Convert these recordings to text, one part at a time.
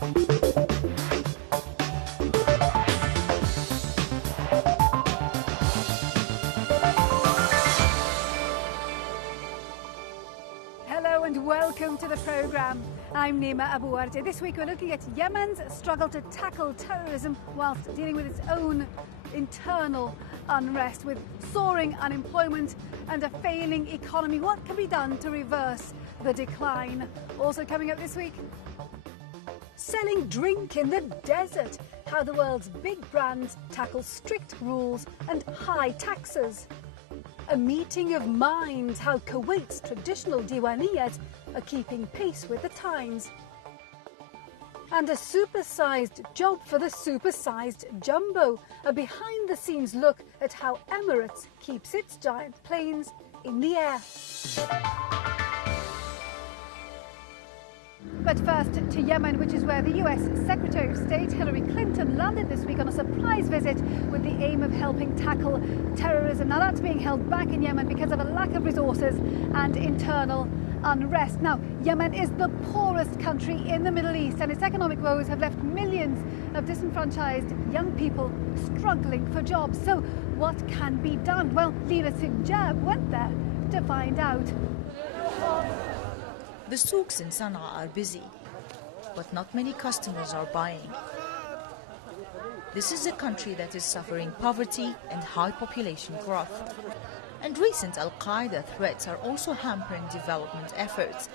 Hello and welcome to the programme. I'm Nima Abu Warja. This week we're looking at Yemen's struggle to tackle terrorism whilst dealing with its own internal unrest, with soaring unemployment and a failing economy. What can be done to reverse the decline? Also coming up this week, selling drink in the desert, how the world's big brands tackle strict rules and high taxes. A meeting of minds, how Kuwait's traditional diwaniyat are keeping pace with the times. And a supersized job for the supersized jumbo, a behind-the-scenes look at how Emirates keeps its giant planes in the air. But first to Yemen, which is where the US Secretary of State Hillary Clinton landed this week on a surprise visit with the aim of helping tackle terrorism. Now that's being held back in Yemen because of a lack of resources and internal unrest. Now, Yemen is the poorest country in the Middle East, and its economic woes have left millions of disenfranchised young people struggling for jobs. So what can be done? Well, Leena Sinjab went there to find out. The souks in Sana'a are busy, but not many customers are buying. This is a country that is suffering poverty and high population growth. And recent Al-Qaeda threats are also hampering development efforts.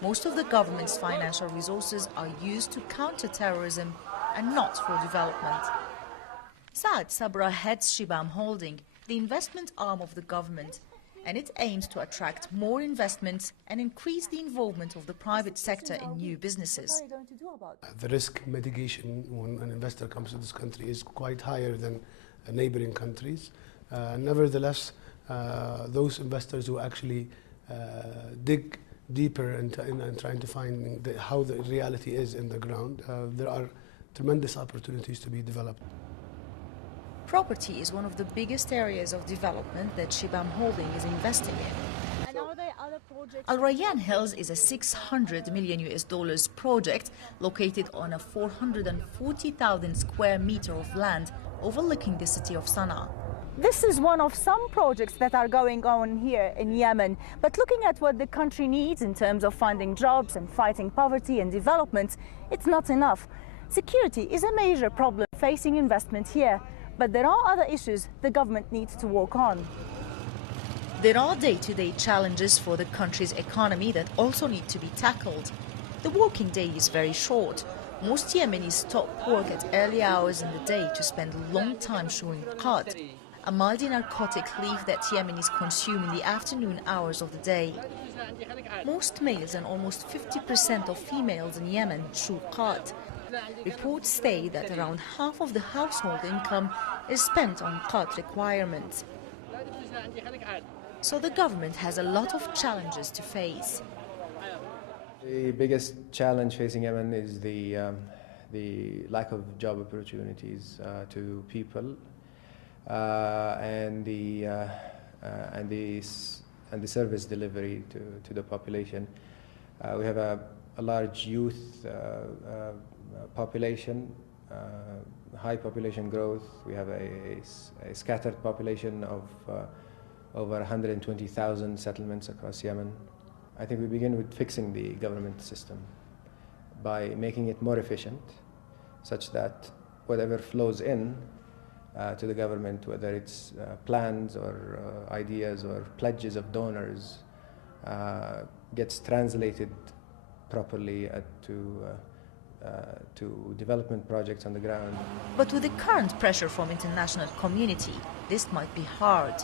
Most of the government's financial resources are used to counter terrorism and not for development. Saad Sabra heads Shibam Holding, the investment arm of the government, and it aims to attract more investments and increase the involvement of the private sector in new businesses. The risk mitigation when an investor comes to this country is quite higher than neighboring countries. Nevertheless, those investors who actually dig deeper and trying to find how the reality is in the ground, there are tremendous opportunities to be developed. Property is one of the biggest areas of development that Shibam Holding is investing in. And are there other projects? Al Rayyan Hills is a $600 million project located on a 440,000 square meter of land overlooking the city of Sana'a. This is one of some projects that are going on here in Yemen. But looking at what the country needs in terms of finding jobs and fighting poverty and development, it's not enough. Security is a major problem facing investment here. But there are other issues the government needs to work on. There are day-to-day challenges for the country's economy that also need to be tackled. The working day is very short. Most Yemenis stop work at early hours in the day to spend a long time chewing khat, a mild narcotic leaf that Yemenis consume in the afternoon hours of the day. Most males and almost 50% of females in Yemen chew khat. Reports say that around half of the household income is spent on khat requirements. So the government has a lot of challenges to face. The biggest challenge facing Yemen is the lack of job opportunities to people and the service delivery to the population. We have a large youth population, high population growth. We have a scattered population of over 120,000 settlements across Yemen. I think we begin with fixing the government system by making it more efficient, such that whatever flows in to the government, whether it's plans or ideas or pledges of donors, gets translated properly to development projects on the ground. But with the current pressure from international community, this might be hard.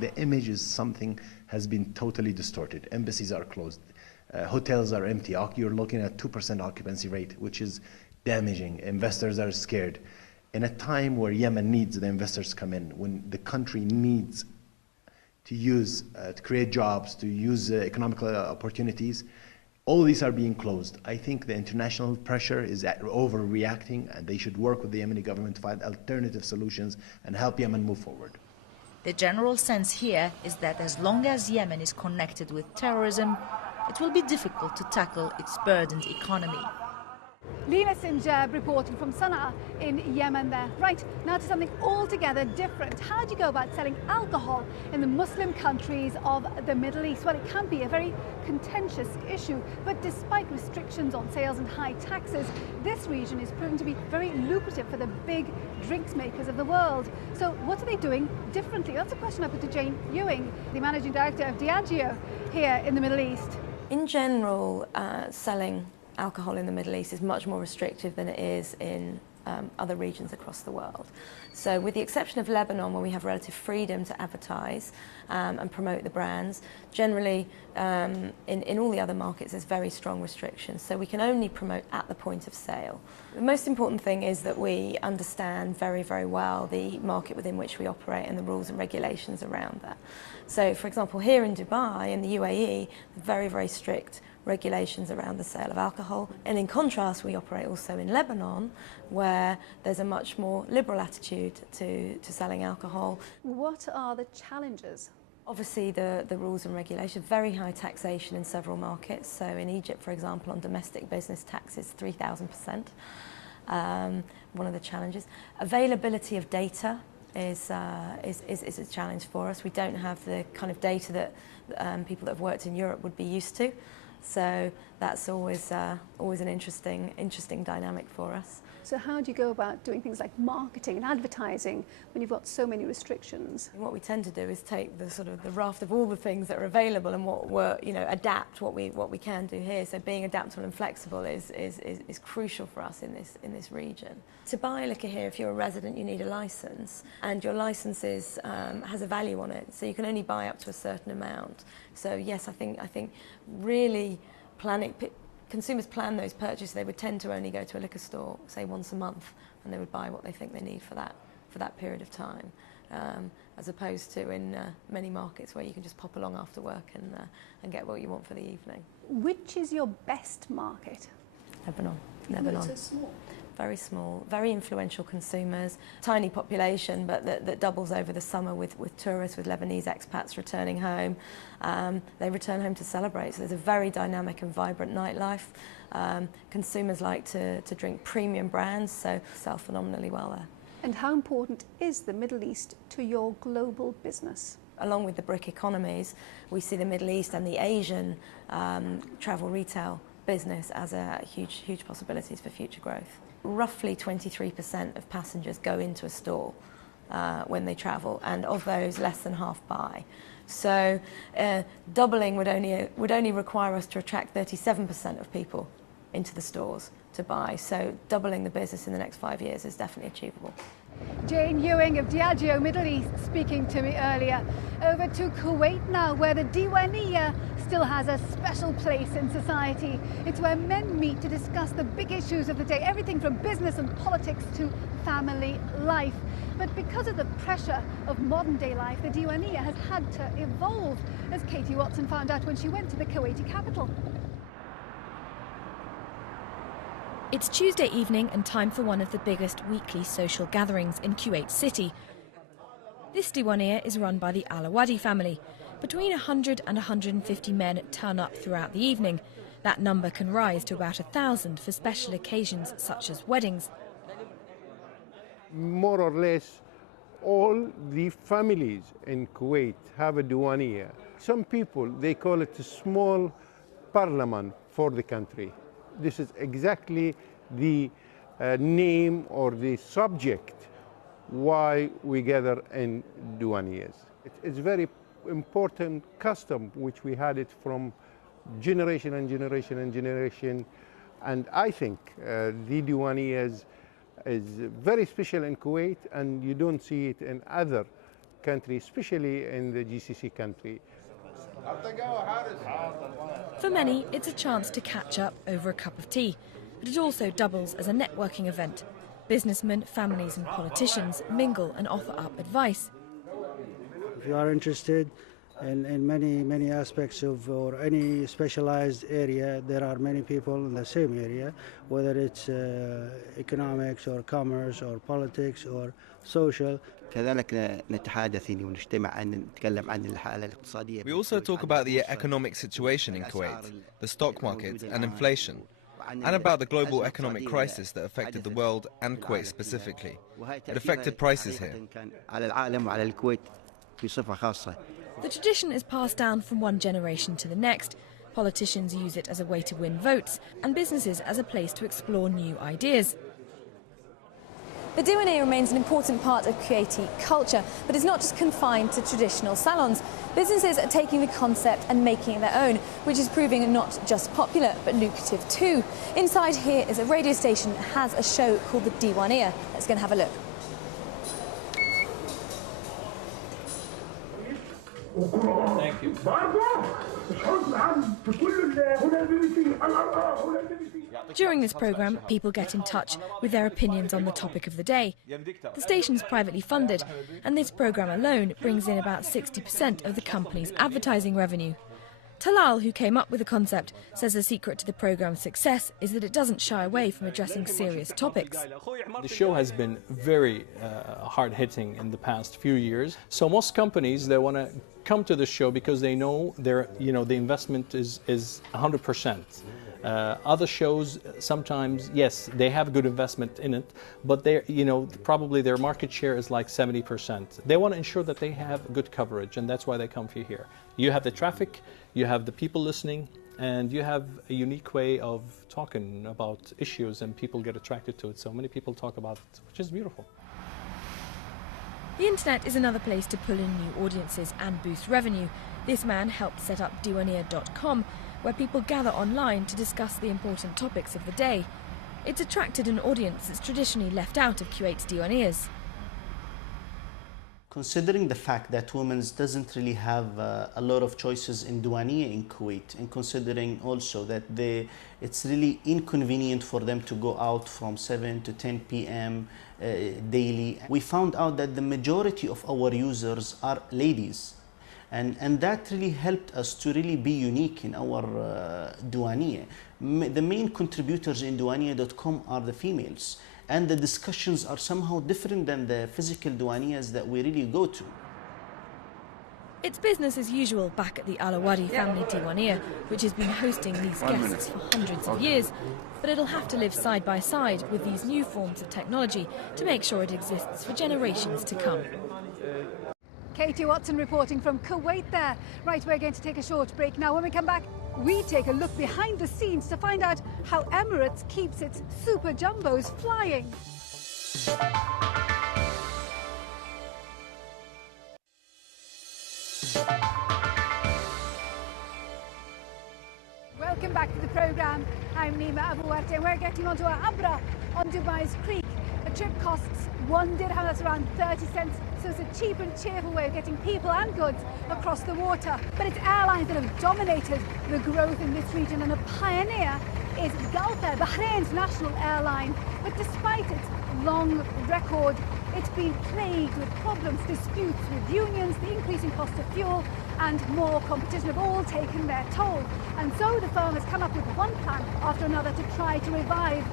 The image is something has been totally distorted. Embassies are closed. Hotels are empty. You're looking at 2% occupancy rate, which is damaging. Investors are scared. In a time where Yemen needs the investors to come in, when the country needs to use, to create jobs, to use economic opportunities, all these are being closed. I think the international pressure is overreacting, and they should work with the Yemeni government to find alternative solutions and help Yemen move forward. The general sense here is that as long as Yemen is connected with terrorism, it will be difficult to tackle its burdened economy. Lina Sinjab reporting from Sana'a in Yemen there. Right, now to something altogether different. How do you go about selling alcohol in the Muslim countries of the Middle East? Well, it can be a very contentious issue, but despite restrictions on sales and high taxes, this region is proven to be very lucrative for the big drinks makers of the world. So what are they doing differently? That's a question I put to Jane Ewing, the Managing Director of Diageo here in the Middle East. In general, selling alcohol in the Middle East is much more restrictive than it is in other regions across the world. So with the exception of Lebanon, where we have relative freedom to advertise and promote the brands, generally in all the other markets there's very strong restrictions. So we can only promote at the point of sale. The most important thing is that we understand very, very well the market within which we operate and the rules and regulations around that. So for example, here in Dubai, in the UAE, very, very strict regulations around the sale of alcohol. And in contrast, we operate also in Lebanon, where there's a much more liberal attitude to selling alcohol. What are the challenges? Obviously, the rules and regulations, very high taxation in several markets. So in Egypt, for example, on domestic business tax is 3,000%. One of the challenges. Availability of data is a challenge for us. We don't have the kind of data that people that have worked in Europe would be used to. So that's always an interesting dynamic for us. So how do you go about doing things like marketing and advertising when you've got so many restrictions? What we tend to do is take the sort of the raft of all the things that are available and adapt what we can do here. So being adaptable and flexible is crucial for us in this region. To buy liquor here, if you're a resident, you need a license, and your license has a value on it. So you can only buy up to a certain amount. So yes, I think really consumers plan those purchases. They would tend to only go to a liquor store, say once a month, and they would buy what they think they need for that period of time, as opposed to in many markets where you can just pop along after work and get what you want for the evening. Which is your best market? Lebanon. It's so small. Very small, very influential consumers, tiny population, but that doubles over the summer with tourists, with Lebanese expats returning home. They return home to celebrate, so there's a very dynamic and vibrant nightlife. Consumers like to drink premium brands, so sell phenomenally well there. And how important is the Middle East to your global business? Along with the BRIC economies, we see the Middle East and the Asian travel retail business as a huge possibilities for future growth. Roughly 23% of passengers go into a store when they travel, and of those, less than half buy. So doubling would only require us to attract 37% of people into the stores to buy. So doubling the business in the next 5 years is definitely achievable. Jane Ewing of Diageo Middle East speaking to me earlier. Over to Kuwait now, where the Diwaniyah still has a special place in society. It's where men meet to discuss the big issues of the day, everything from business and politics to family life. But because of the pressure of modern day life, the Diwaniyah has had to evolve, as Katie Watson found out when she went to the Kuwaiti capital. It's Tuesday evening and time for one of the biggest weekly social gatherings in Kuwait City. This Diwaniyah is run by the Al-Awadi family. Between 100 and 150 men turn up throughout the evening. That number can rise to about 1,000 for special occasions such as weddings. More or less all the families in Kuwait have a Diwaniyah. Some people, they call it a small parliament for the country. This is exactly the name or the subject why we gather in Diwaniyahs. It's very important custom which we had it from generation and generation and generation, and I think the Diwaniyahs is very special in Kuwait, and you don't see it in other countries, especially in the GCC country. For many, it's a chance to catch up over a cup of tea, but it also doubles as a networking event. Businessmen, families and politicians mingle and offer up advice. If you are interested in many aspects of or any specialized area, there are many people in the same area, whether it's economics or commerce or politics or social. We also talk about the economic situation in Kuwait, the stock market and inflation. and about the global economic crisis that affected the world and Kuwait specifically. It affected prices here. The tradition is passed down from one generation to the next. Politicians use it as a way to win votes, and businesses as a place to explore new ideas. The Diwaniyah remains an important part of Kuwaiti culture, but it's not just confined to traditional salons. Businesses are taking the concept and making it their own, which is proving not just popular, but lucrative too. Inside here is a radio station that has a show called the Diwaniyah. Let's go and have a look. Thank you. During this programme, people get in touch with their opinions on the topic of the day. The station's privately funded, and this programme alone brings in about 60% of the company's advertising revenue. Talal, who came up with the concept, says the secret to the programme's success is that it doesn't shy away from addressing serious topics. The show has been very hard-hitting in the past few years, so most companies, they want to come to the show because they know the investment is 100%. Other shows, sometimes, yes, they have good investment in it, but probably their market share is like 70%. They want to ensure that they have good coverage, and that's why they come for here. You have the traffic, you have the people listening, and you have a unique way of talking about issues, and people get attracted to it. So many people talk about it, which is beautiful. The internet is another place to pull in new audiences and boost revenue. This man helped set up Diwaniyah.com, where people gather online to discuss the important topics of the day. It's attracted an audience that's traditionally left out of Kuwait's Diwaniyahs. Considering the fact that women doesn't really have a lot of choices in Diwaniyah in Kuwait, and considering also that it's really inconvenient for them to go out from 7 to 10 p.m. Daily, we found out that the majority of our users are ladies. And that really helped us to really be unique in our Diwaniyah. The main contributors in Diwaniyah.com are the females, and the discussions are somehow different than the physical Diwaniyahs that we really go to. It's business as usual back at the Al-Awadi family Diwaniyah, which has been hosting these guests for hundreds of years. But it'll have to live side by side with these new forms of technology to make sure it exists for generations to come. Katie Watson reporting from Kuwait there. Right, we're going to take a short break now. When we come back, we take a look behind the scenes to find out how Emirates keeps its super jumbos flying. Welcome back to the programme. I'm Nima Abu Warte, and we're getting onto our Abra on Dubai's Creek. The trip costs 1 dirham, that's around 30 cents, so it's a cheap and cheerful way of getting people and goods across the water. But it's airlines that have dominated the growth in this region, and a pioneer is Gulf Air, Bahrain's national airline. But despite its long record, it's been plagued with problems, disputes with unions, the increasing cost of fuel, and more competition have all taken their toll. And so the firm has come up with one plan after another to try to revive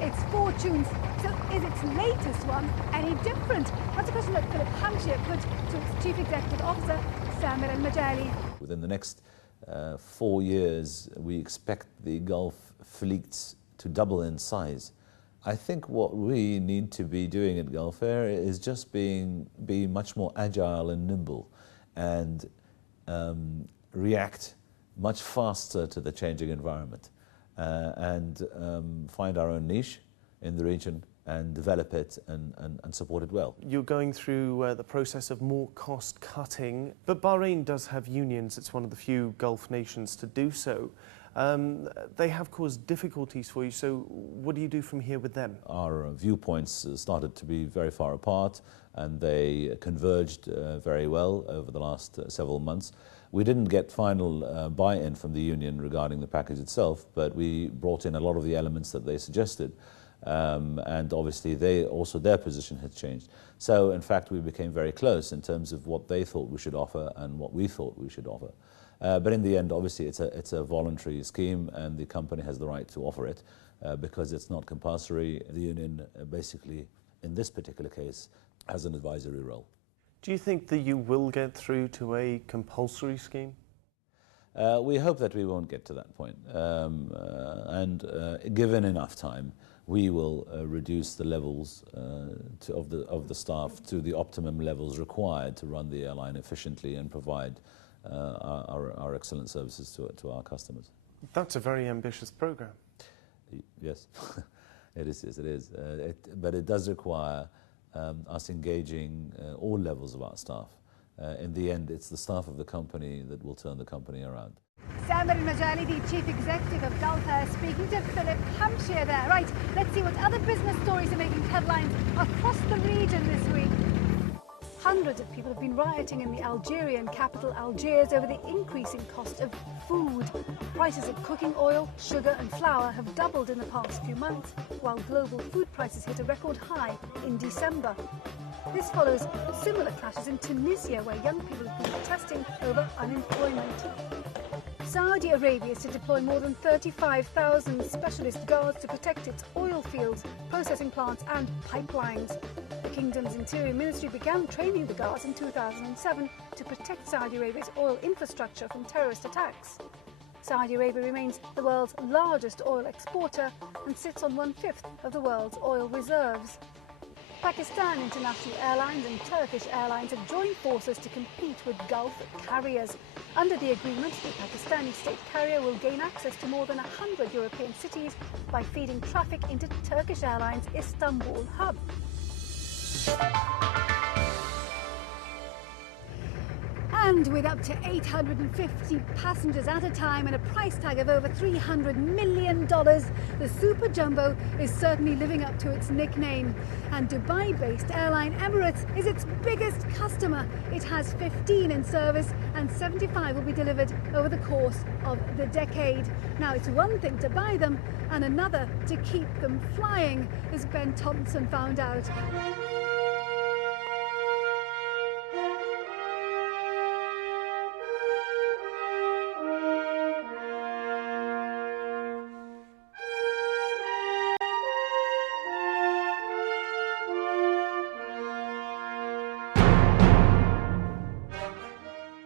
its fortunes. So is its latest one any different? That's a question that Philip Hampshire put to its Chief Executive Officer, Samir Al-Majali. Within the next 4 years, we expect the Gulf fleets to double in size. I think what we need to be doing at Gulf Air is just be much more agile and nimble, and react much faster to the changing environment, and find our own niche in the region and develop it and support it well. You're going through the process of more cost cutting, but Bahrain does have unions. It's one of the few Gulf nations to do so. They have caused difficulties for you, so what do you do from here with them? Our viewpoints started to be very far apart, and they converged very well over the last several months. We didn't get final buy-in from the union regarding the package itself, but we brought in a lot of the elements that they suggested, and obviously their position had changed. So in fact we became very close in terms of what they thought we should offer and what we thought we should offer. But in the end, obviously, it's a voluntary scheme, and the company has the right to offer it because it's not compulsory. The union basically, in this particular case, has an advisory role. Do you think that you will get through to a compulsory scheme? We hope that we won't get to that point. Given enough time, we will reduce the levels of the staff to the optimum levels required to run the airline efficiently and provide our excellent services to our customers. That's a very ambitious program. Yes, it is. But it does require us engaging all levels of our staff. In the end, it's the staff of the company that will turn the company around. Samer Al-Majali, the Chief Executive of Gulf Air, speaking to Philip Hampshire there. Right, let's see what other business stories are making headlines across the region this week. Hundreds of people have been rioting in the Algerian capital, Algiers, over the increasing cost of food. Prices of cooking oil, sugar and flour have doubled in the past few months, while global food prices hit a record high in December. This follows similar clashes in Tunisia, where young people have been protesting over unemployment. Saudi Arabia is to deploy more than 35,000 specialist guards to protect its oil fields, processing plants and pipelines. The kingdom's interior ministry began training the guards in 2007 to protect Saudi Arabia's oil infrastructure from terrorist attacks. Saudi Arabia remains the world's largest oil exporter and sits on 1/5 of the world's oil reserves. Pakistan International Airlines and Turkish Airlines have joined forces to compete with Gulf carriers. Under the agreement, the Pakistani state carrier will gain access to more than 100 European cities by feeding traffic into Turkish Airlines' Istanbul hub. And with up to 850 passengers at a time and a price tag of over $300 million, the Super Jumbo is certainly living up to its nickname. And Dubai-based airline Emirates is its biggest customer. It has 15 in service and 75 will be delivered over the course of the decade. Now, it's one thing to buy them and another to keep them flying, as Ben Thompson found out.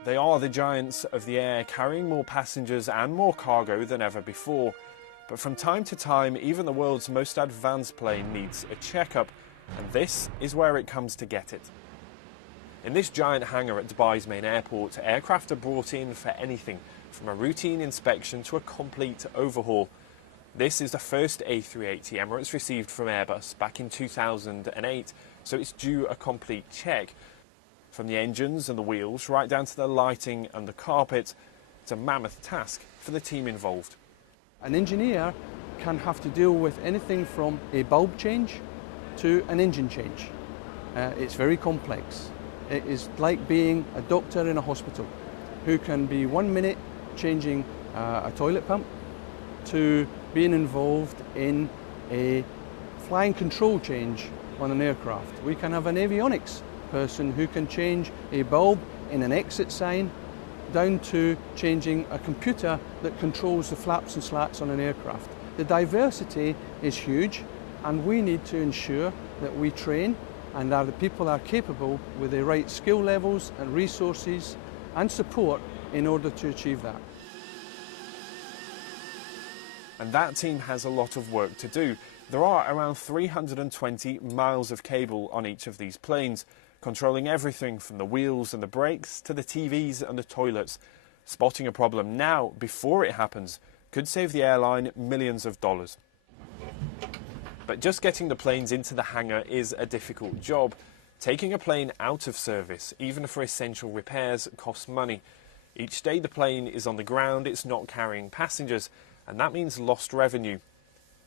They are the giants of the air, carrying more passengers and more cargo than ever before. But from time to time, even the world's most advanced plane needs a checkup, and this is where it comes to get it. In this giant hangar at Dubai's main airport, aircraft are brought in for anything, from a routine inspection to a complete overhaul. This is the first A380 Emirates received from Airbus back in 2008, so it's due a complete check. From the engines and the wheels right down to the lighting and the carpet, it's a mammoth task for the team involved. An engineer can have to deal with anything from a bulb change to an engine change. It's very complex. It is like being a doctor in a hospital who can be 1 minute changing a toilet pump to being involved in a flying control change on an aircraft. We can have an avionics person who can change a bulb in an exit sign down to changing a computer that controls the flaps and slats on an aircraft. The diversity is huge, and we need to ensure that we train and that the people are capable with the right skill levels and resources and support in order to achieve that. And that team has a lot of work to do. There are around 320 miles of cable on each of these planes, controlling everything from the wheels and the brakes to the TVs and the toilets. Spotting a problem now, before it happens, could save the airline millions of dollars. But just getting the planes into the hangar is a difficult job. Taking a plane out of service, even for essential repairs, costs money. Each day the plane is on the ground, it's not carrying passengers, and that means lost revenue.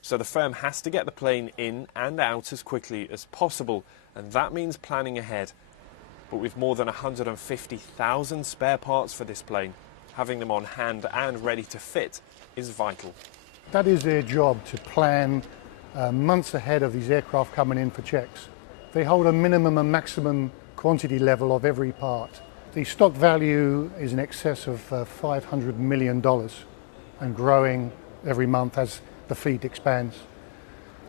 So the firm has to get the plane in and out as quickly as possible, and that means planning ahead. But with more than 150,000 spare parts for this plane, having them on hand and ready to fit is vital. That is their job, to plan months ahead of these aircraft coming in for checks. They hold a minimum and maximum quantity level of every part. The stock value is in excess of $500 million and growing every month as the fleet expands.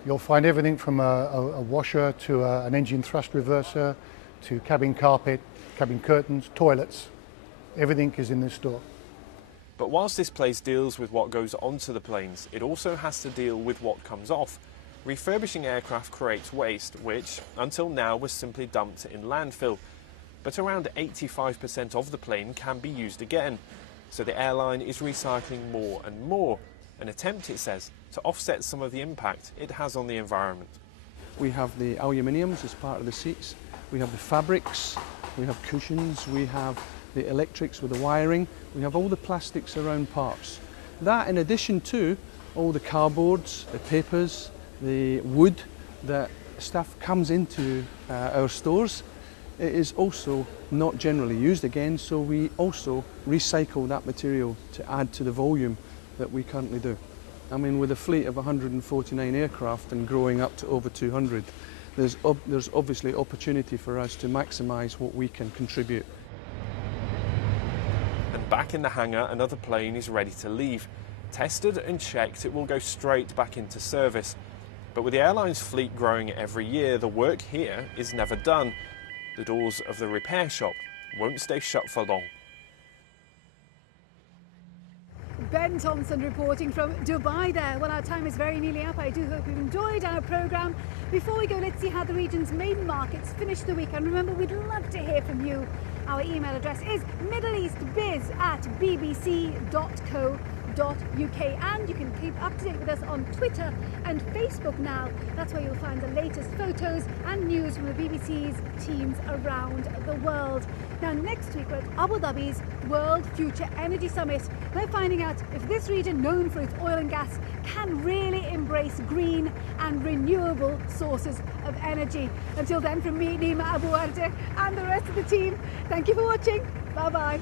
You'll find everything from a washer to an engine thrust reverser to cabin carpet, cabin curtains, toilets. Everything is in this store. But whilst this place deals with what goes onto the planes, it also has to deal with what comes off. Refurbishing aircraft creates waste, which, until now, was simply dumped in landfill. But around 85% of the plane can be used again. So the airline is recycling more and more, an attempt, it says, to offset some of the impact it has on the environment. We have the aluminiums as part of the seats, we have the fabrics, we have cushions, we have the electrics with the wiring, we have all the plastics around parts. That in addition to all the cardboards, the papers, the wood that stuff comes into our stores, it is also not generally used again, so we also recycle that material to add to the volume that we currently do. I mean, with a fleet of 149 aircraft and growing up to over 200, there's obviously opportunity for us to maximise what we can contribute. And back in the hangar, another plane is ready to leave. Tested and checked, it will go straight back into service. But with the airline's fleet growing every year, the work here is never done. The doors of the repair shop won't stay shut for long. Ben Thompson reporting from Dubai there. Well, our time is very nearly up. I do hope you've enjoyed our programme. Before we go, let's see how the region's main markets finish the week. And remember, we'd love to hear from you. Our email address is middleeastbiz@bbc.co.uk, and you can keep up to date with us on Twitter and Facebook now. That's where you'll find the latest photos and news from the BBC's teams around the world. Now, next week we're at Abu Dhabi's World Future Energy Summit. We're finding out if this region, known for its oil and gas, can really embrace green and renewable sources of energy. Until then, from me, Nima Abu Arje, and the rest of the team, thank you for watching. Bye-bye.